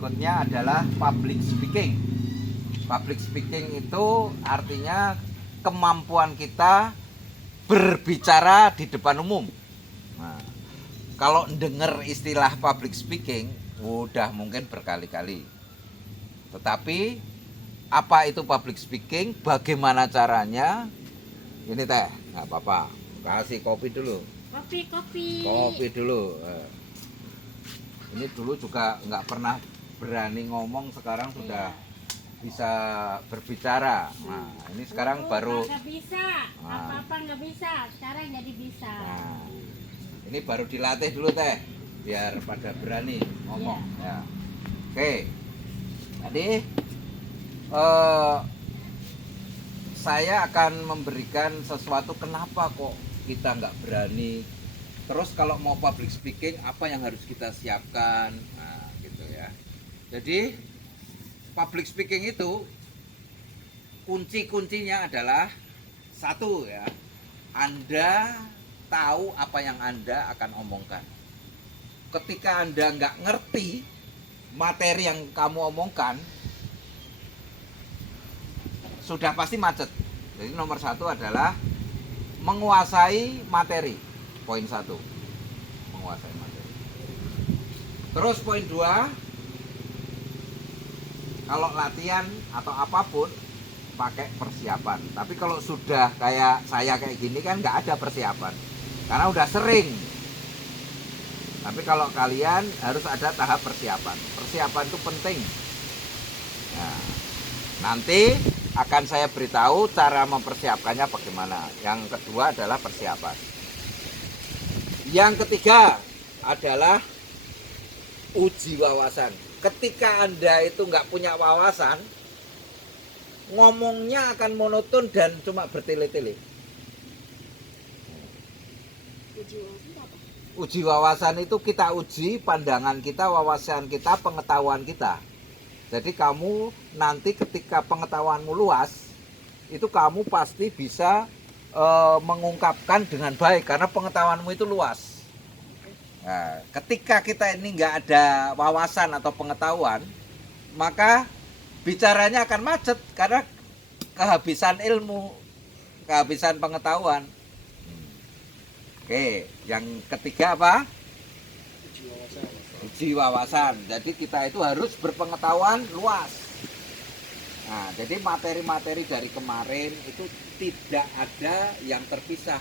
berikutnya adalah public speaking. Public speaking itu artinya kemampuan kita berbicara di depan umum. Nah, kalau dengar istilah public speaking, udah mungkin berkali-kali. Tetapi apa itu public speaking? Bagaimana caranya? Ini teh, nggak apa-apa. Kasih kopi dulu. Kopi dulu. Ini dulu juga nggak pernah berani ngomong, sekarang sudah bisa berbicara. Nah, ini sekarang baru nggak bisa, apa-apa nggak bisa, sekarang jadi bisa. Nah, ini baru dilatih dulu teh, biar pada berani ngomong. Ya. Oke, jadi saya akan memberikan sesuatu kenapa kok kita nggak berani. Terus kalau mau public speaking, apa yang harus kita siapkan? Nah, gitu ya. Jadi public speaking itu kunci-kuncinya adalah satu ya, Anda tahu apa yang Anda akan omongkan. Ketika Anda nggak ngerti materi yang kamu omongkan, sudah pasti macet. Jadi nomor satu adalah menguasai materi. Poin satu, menguasai materi. Terus poin dua, kalau latihan atau apapun pakai persiapan. Tapi kalau sudah kayak saya kayak gini kan nggak ada persiapan, karena udah sering. Tapi kalau kalian harus ada tahap persiapan. Persiapan itu penting. Nah, nanti akan saya beritahu cara mempersiapkannya bagaimana. Yang kedua adalah persiapan. Yang ketiga adalah uji wawasan. Ketika Anda itu nggak punya wawasan, ngomongnya akan monoton dan cuma bertele-tele. Uji wawasan itu kita uji pandangan kita, wawasan kita, pengetahuan kita. Jadi kamu nanti ketika pengetahuanmu luas, itu kamu pasti bisa mengungkapkan dengan baik karena pengetahuanmu itu luas. Nah, ketika kita ini nggak ada wawasan atau pengetahuan, maka bicaranya akan macet karena kehabisan ilmu, kehabisan pengetahuan. Oke, yang ketiga apa? Uji wawasan. Jadi kita itu harus berpengetahuan luas. Nah, jadi materi-materi dari kemarin itu tidak ada yang terpisah.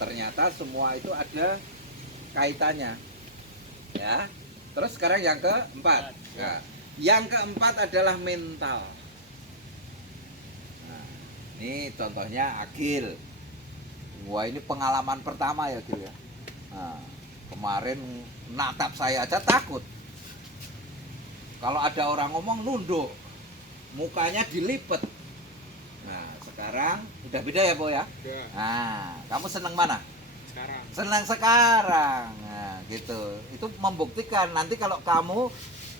Ternyata semua itu ada kaitannya. Ya. Terus sekarang yang keempat. Nah, yang keempat adalah mental. Nah, ini contohnya Agil. Wah, ini pengalaman pertama ya Agil ya. Nah, kemarin natap saya aja takut. Kalau ada orang ngomong nunduk, mukanya dilipet. Nah, sekarang udah beda ya, Bo ya? Ya. Nah, kamu seneng mana? Sekarang. Senang sekarang. Nah, gitu. Itu membuktikan nanti kalau kamu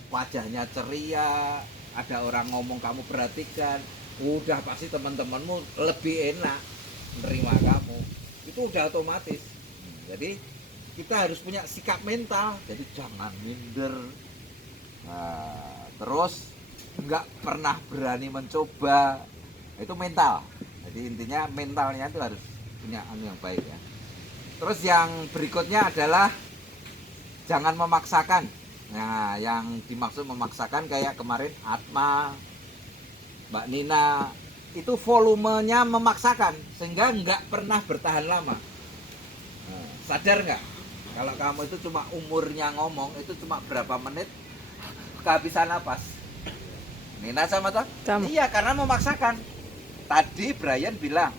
wajahnya ceria, ada orang ngomong kamu perhatikan, udah pasti teman-temanmu lebih enak menerima kamu. Itu udah otomatis. Jadi kita harus punya sikap mental. Jadi jangan minder. Nah, terus nggak pernah berani mencoba, itu mental. Jadi intinya mentalnya itu harus punya yang baik ya. Terus yang berikutnya adalah jangan memaksakan. Nah, yang dimaksud memaksakan kayak kemarin Atma, Mbak Nina, itu volumenya memaksakan sehingga nggak pernah bertahan lama. Nah, sadar nggak? Kalau kamu itu cuma umurnya ngomong itu cuma berapa menit kehabisan napas. Nina sama toh? Iya, karena memaksakan. Tadi Brian bilang,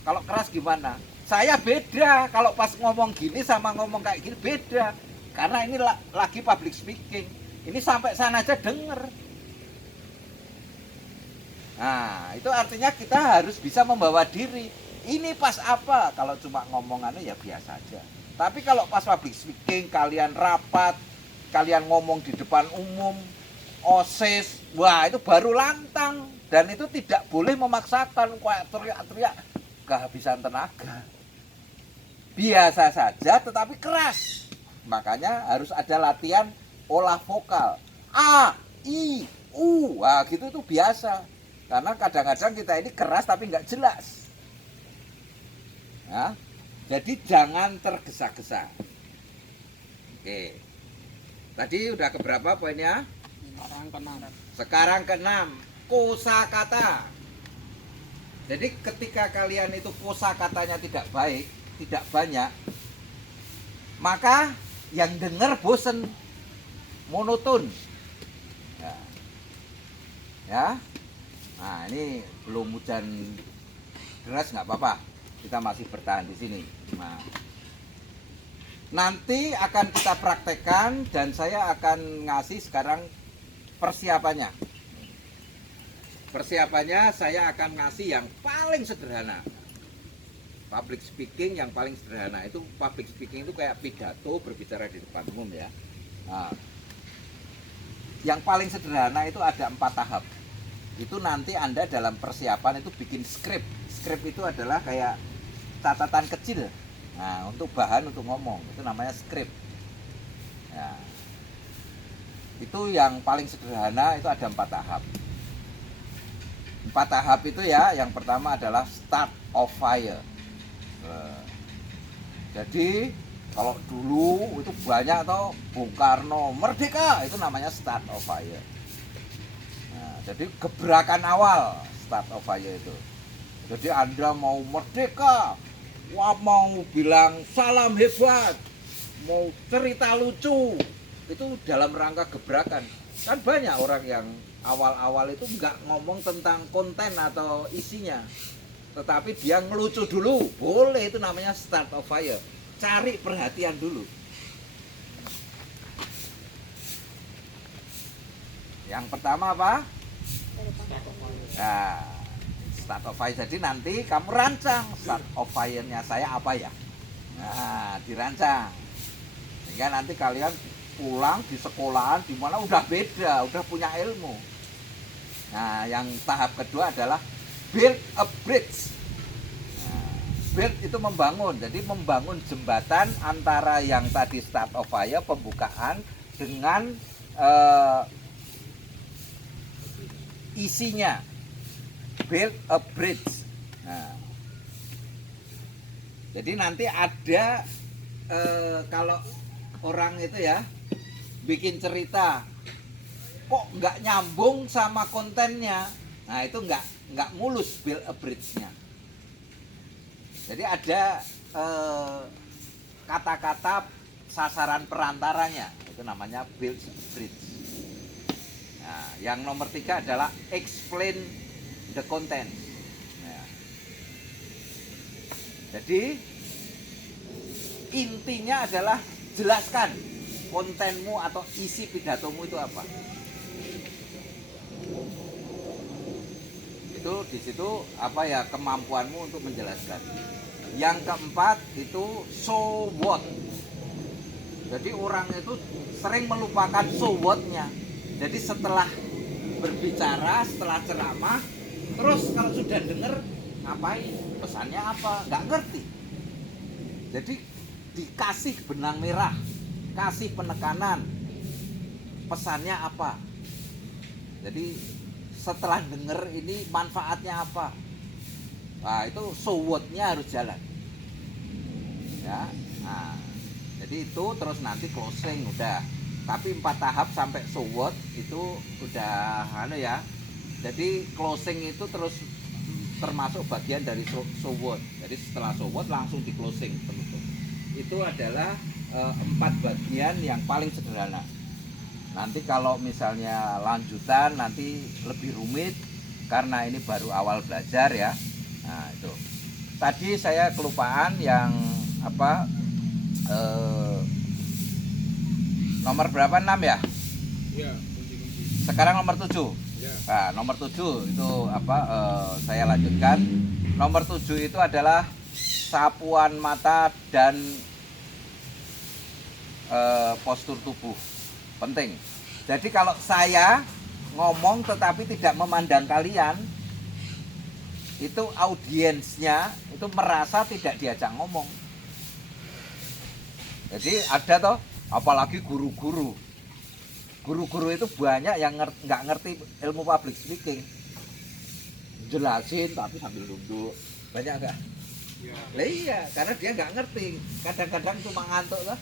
kalau keras gimana? Saya beda, kalau pas ngomong gini sama ngomong kayak gini beda. Karena ini lagi public speaking. Ini sampai sana aja denger. Nah, itu artinya kita harus bisa membawa diri. Ini pas apa? Kalau cuma ngomongannya ya biasa aja. Tapi kalau pas public speaking, kalian rapat, kalian ngomong di depan umum, OSIS, wah itu baru lantang. Dan itu tidak boleh memaksakan, kayak teriak-teriak, kehabisan tenaga. Biasa saja tetapi keras. Makanya harus ada latihan olah vokal. A, I, U. Wah, gitu itu biasa. Karena kadang-kadang kita ini keras tapi nggak jelas. Ya. Jadi jangan tergesa-gesa. Oke. Tadi udah keberapa poinnya? Sekarang ke-6. Kosakata. Jadi ketika kalian itu kosakatanya tidak baik, tidak banyak, maka yang dengar bosen, monoton. Ya. Ya. Nah, ini belum hujan deras nggak apa-apa. Kita masih bertahan di sini. Nah, nanti akan kita praktekkan dan saya akan ngasih sekarang persiapannya. Persiapannya saya akan ngasih yang paling sederhana. Public speaking yang paling sederhana itu public speaking itu kayak pidato berbicara di depan umum ya. Nah, yang paling sederhana itu ada 4 tahap. Itu nanti Anda dalam persiapan itu bikin skrip. Skrip itu adalah kayak catatan kecil. Nah, untuk bahan untuk ngomong itu namanya skrip. Ya. Itu yang paling sederhana itu ada 4 tahap. 4 tahap itu ya, yang pertama adalah start of fire. Jadi kalau dulu itu banyak toh Bung Karno merdeka, itu namanya start of fire. Nah, jadi gebrakan awal start of fire itu. Jadi Anda mau merdeka, wah, mau bilang salam hebat, mau cerita lucu, itu dalam rangka gebrakan. Kan banyak orang yang awal-awal itu nggak ngomong tentang konten atau isinya, tetapi dia ngelucu dulu, boleh, itu namanya start of fire. Cari perhatian dulu. Yang pertama apa? Nah, start of fire. Jadi nanti kamu rancang start of fire-nya saya apa ya. Nah, dirancang. Sehingga nanti kalian pulang di sekolahan di mana udah beda, udah punya ilmu. Nah, yang tahap kedua adalah build a bridge. Nah, build itu membangun. Jadi membangun jembatan antara yang tadi start of fire, pembukaan, dengan isinya. Build a bridge. Nah, jadi nanti ada kalau orang itu ya bikin cerita kok nggak nyambung sama kontennya, nah itu nggak mulus build a bridge-nya. Jadi ada kata-kata sasaran perantaranya, itu namanya build a bridge. Nah, yang nomor 3 adalah explain the content. Nah, jadi intinya adalah jelaskan kontenmu atau isi pidatomu itu apa. Itu di situ apa ya, kemampuanmu untuk menjelaskan. Yang keempat itu so what. Jadi orang itu sering melupakan so what-nya. Jadi setelah berbicara, setelah ceramah, terus kalau sudah dengar ngapain, pesannya apa, nggak ngerti. Jadi dikasih benang merah, kasih penekanan, pesannya apa. Jadi setelah denger ini manfaatnya apa. Nah, itu so what-nya harus jalan. Ya. Nah, jadi itu terus nanti closing udah. Tapi 4 tahap sampai so what itu udah ya. Jadi closing itu terus termasuk bagian dari so what. Jadi setelah so what langsung di closing penutup. Itu adalah 4 bagian yang paling sederhana. Nanti kalau misalnya lanjutan nanti lebih rumit karena ini baru awal belajar ya. Nah, itu. Tadi saya kelupaan yang apa? Nomor berapa? 6 ya? Iya, Sekarang nomor 7. ya. Nah, nomor 7 itu apa? Saya lanjutkan. Nomor 7 itu adalah sapuan mata dan postur tubuh. Penting. Jadi kalau saya ngomong tetapi tidak memandang kalian, itu audiensnya itu merasa tidak diajak ngomong. Jadi ada toh, apalagi guru-guru Guru-guru itu banyak yang nggak ngerti ilmu public speaking, jelasin tapi sambil duduk, banyak nggak? Ya. Lah iya, karena dia nggak ngerti, kadang-kadang cuma ngantuk lah.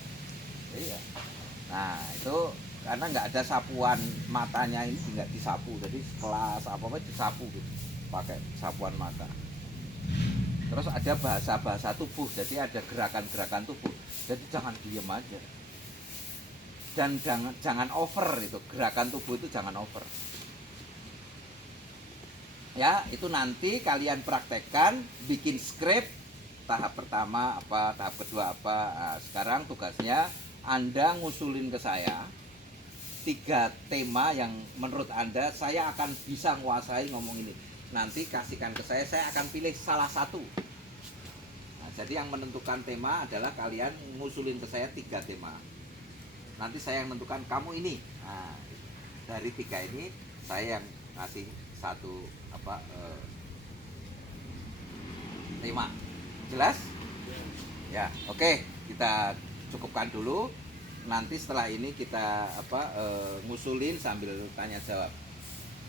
Iya. Nah itu karena nggak ada sapuan matanya ini nggak disapu, jadi kelas apa disapu gitu, pakai sapuan mata. Terus ada bahasa-bahasa tubuh, jadi ada gerakan-gerakan tubuh, jadi jangan diem aja. Dan jangan over itu, gerakan tubuh itu jangan over. Ya, itu nanti kalian praktekkan, bikin skrip, tahap pertama apa, tahap kedua apa. Nah, sekarang tugasnya Anda ngusulin ke saya 3 tema yang menurut Anda saya akan bisa menguasai ngomong ini. Nanti kasihkan ke saya akan pilih salah satu. Nah, jadi yang menentukan tema adalah kalian ngusulin ke saya 3 tema. Nanti saya yang menentukan kamu ini. Nah, dari 3 ini saya yang ngasih satu tema. Jelas? Ya, oke. Kita cukupkan dulu. Nanti setelah ini kita ngusulin sambil tanya jawab.